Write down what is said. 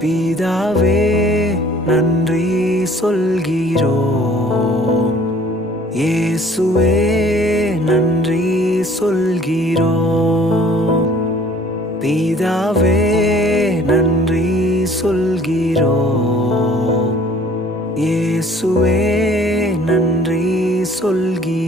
பிதாவே நன்றி சொல்கிறோம். இயேசுவே நன்றி சொல்கிறோம். பிதாவே நன்றி சொல்கிறோம். இயேசுவே நன்றி சொல்கிறோம்.